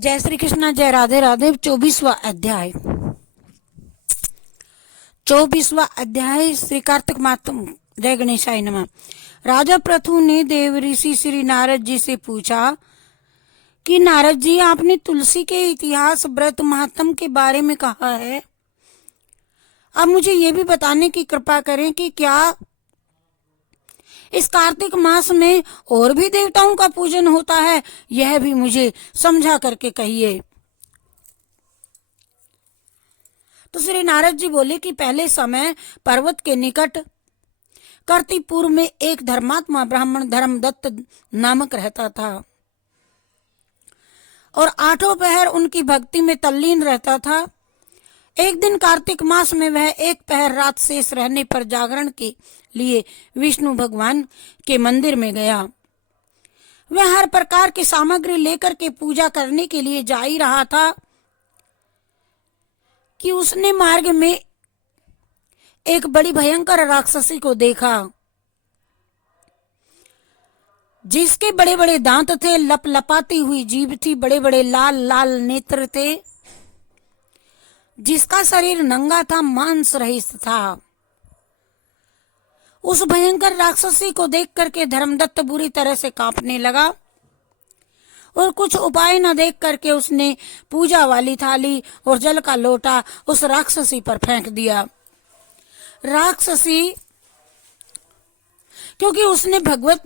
जय श्री कृष्ण, जय राधे राधे। 24वां अध्याय श्री कार्तिक मातम। जय गणेशाय नमः। राजा पृथु ने देव ऋषि श्री नारद जी से पूछा कि नारद जी, आपने तुलसी के इतिहास, व्रत, महात्म के बारे में कहा है। अब मुझे ये भी बताने की कृपा करें कि क्या इस कार्तिक मास में और भी देवताओं का पूजन होता है, यह भी मुझे समझा करके कहिए। तो श्री नारद जी बोले कि पहले समय पर्वत के निकट कर्तिपुर में एक धर्मात्मा ब्राह्मण धर्मदत्त नामक रहता था और 8 पहर उनकी भक्ति में तल्लीन रहता था। एक दिन कार्तिक मास में वह 1 पहर रात शेष रहने पर जागरण के लिए विष्णु भगवान के मंदिर में गया। वह हर प्रकार की सामग्री लेकर के पूजा करने के लिए जा ही रहा था कि उसने मार्ग में एक बड़ी भयंकर राक्षसी को देखा, जिसके बड़े बड़े दांत थे, लपलपाती हुई जीभ थी, बड़े बड़े लाल लाल नेत्र थे, जिसका शरीर नंगा था, मांस रहित था। उस भयंकर राक्षसी को देख करके धर्मदत्त बुरी तरह से कांपने लगा और कुछ उपाय न देख करके उसने पूजा वाली थाली और जल का लोटा उस राक्षसी पर फेंक दिया। राक्षसी, क्योंकि उसने भगवत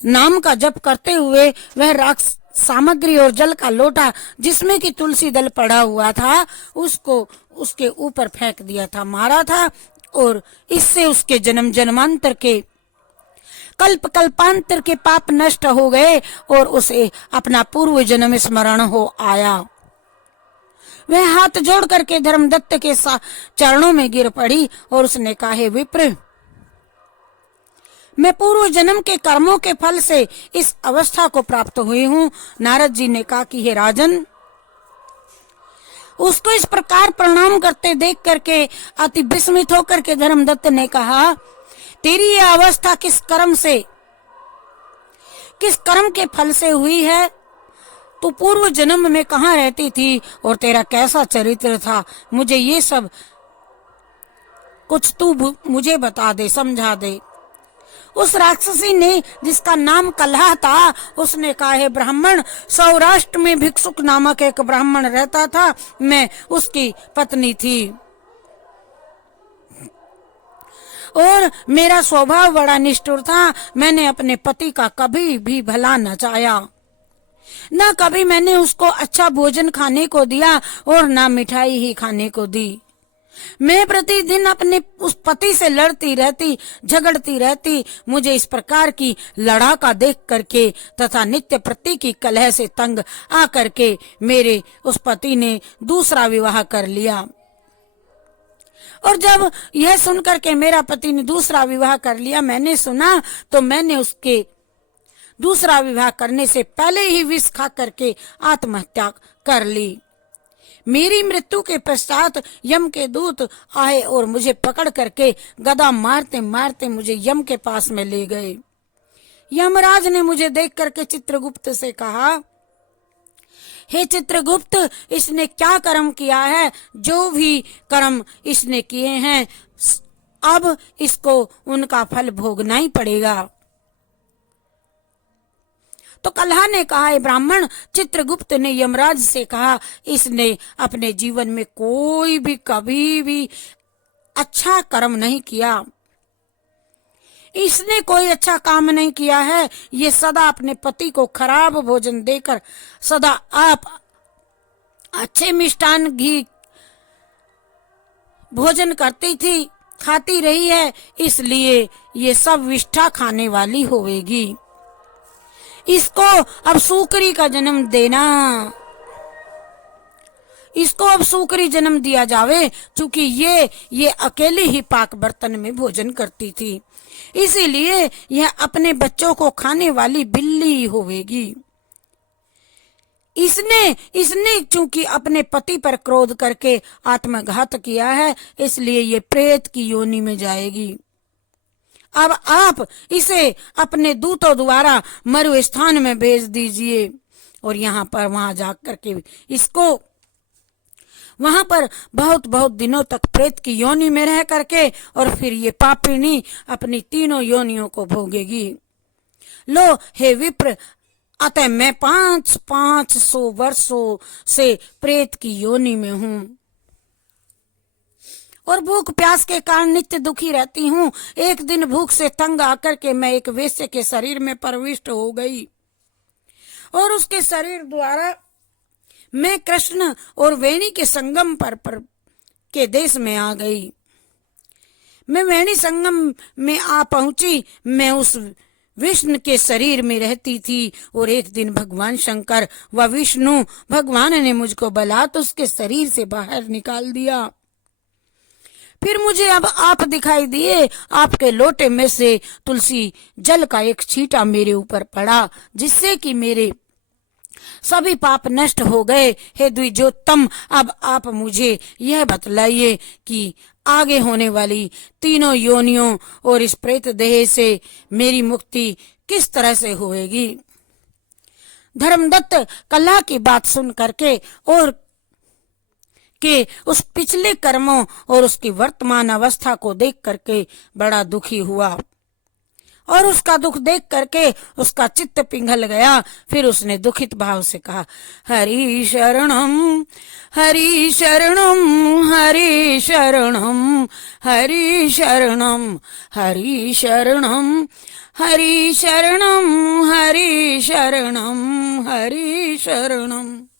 नाम का जप करते हुए वह सामग्री और जल का लोटा जिसमें कि तुलसी दल पड़ा हुआ था उसको उसके ऊपर फेंक दिया था, मारा था, और इससे उसके जन्म जन्मांतर के कल्प कल्पांतर के पाप नष्ट हो गए और उसे अपना पूर्व जन्म स्मरण हो आया। वह हाथ जोड़ करके धर्मदत्त के चरणों में गिर पड़ी और उसने कहा, हे विप्र, मैं पूर्व जन्म के कर्मों के फल से इस अवस्था को प्राप्त हुई हूँ। नारद जी ने कहा कि हे राजन, उसको इस प्रकार प्रणाम करते देख करके अति विस्मित होकर के धर्मदत्त ने कहा, तेरी यह अवस्था किस कर्म के फल से हुई है? तू पूर्व जन्म में कहाँ रहती थी और तेरा कैसा चरित्र था? मुझे ये सब कुछ तू मुझे बता दे, समझा दे। उस राक्षसी ने, जिसका नाम कलह था, उसने कहा, हे ब्राह्मण, सौराष्ट्र में भिक्षुक नामक एक ब्राह्मण रहता था, मैं उसकी पत्नी थी और मेरा स्वभाव बड़ा निष्ठुर था। मैंने अपने पति का कभी भी भला न चाहा, न कभी मैंने उसको अच्छा भोजन खाने को दिया और न मिठाई ही खाने को दी। मैं प्रतिदिन अपने उस पति से लड़ती रहती, झगड़ती रहती। मुझे इस प्रकार की लड़ाका देख करके तथा नित्य प्रति की कलह से तंग आ करके मेरे उस पति ने दूसरा विवाह कर लिया। और जब यह सुनकर के मेरा पति ने दूसरा विवाह कर लिया, मैंने सुना तो मैंने उसके दूसरा विवाह करने से पहले ही विष खा करके आत्महत्या कर ली। मेरी मृत्यु के पश्चात यम के दूत आए और मुझे पकड़ करके गदा मारते मारते मुझे यम के पास में ले गए। यमराज ने मुझे देख करके चित्रगुप्त से कहा, हे चित्रगुप्त, इसने क्या कर्म किया है? जो भी कर्म इसने किए हैं अब इसको उनका फल भोगना ही पड़ेगा। तो कलह ने कहा, ब्राह्मण, चित्रगुप्त ने यमराज से कहा, इसने अपने जीवन में कोई भी कभी भी अच्छा कर्म नहीं किया, इसने कोई अच्छा काम नहीं किया है। ये सदा अपने पति को खराब भोजन देकर सदा आप अच्छे मिष्टान घी भोजन करती थी, खाती रही है, इसलिए ये सब विष्ठा खाने वाली होगी। इसको अब सूकरी का जन्म देना, इसको अब सूकरी जन्म दिया जावे, क्योंकि ये अकेले ही पाक बर्तन में भोजन करती थी, इसीलिए यह अपने बच्चों को खाने वाली बिल्ली होगी। इसने चूंकि अपने पति पर क्रोध करके आत्मघात किया है, इसलिए ये प्रेत की योनि में जाएगी। अब आप इसे अपने दूतों द्वारा मरु स्थान में भेज दीजिए और यहाँ पर वहां जा करके इसको वहां पर बहुत बहुत दिनों तक प्रेत की योनि में रह करके और फिर ये पापिनी अपनी तीनों योनियों को भोगेगी। लो हे विप्र, अतः मैं 500 वर्षों से प्रेत की योनि में हूँ और भूख प्यास के कारण नित्य दुखी रहती हूँ। एक दिन भूख से तंग आकर के मैं एक वेश्या के शरीर में प्रविष्ट हो गई और उसके शरीर द्वारा मैं कृष्ण और वेणी के संगम पर के देश में आ गई। मैं वेणी संगम में आ पहुंची। मैं उस विष्णु के शरीर में रहती थी और एक दिन भगवान शंकर व विष्णु भगवान ने मुझको बलात् उसके शरीर से बाहर निकाल दिया। फिर मुझे अब आप दिखाई दिए। आपके लोटे में से तुलसी जल का एक छींटा मेरे ऊपर पड़ा, जिससे कि मेरे सभी पाप नष्ट हो गए। हे द्विजोत्तम, अब आप मुझे यह बतलाइए कि आगे होने वाली तीनों योनियों और इस प्रेत देह से मेरी मुक्ति किस तरह से होएगी। धर्मदत्त कल्ला की बात सुन करके और के उस पिछले कर्मों और उसकी वर्तमान अवस्था को देख करके बड़ा दुखी हुआ और उसका दुख देख करके उसका चित्त पिघल गया। फिर उसने दुखित भाव से कहा, हरि शरणम हरि शरणम हरि शरणम हरि शरणम हरि शरणम हरि शरणम हरि शरणम हरि शरणम।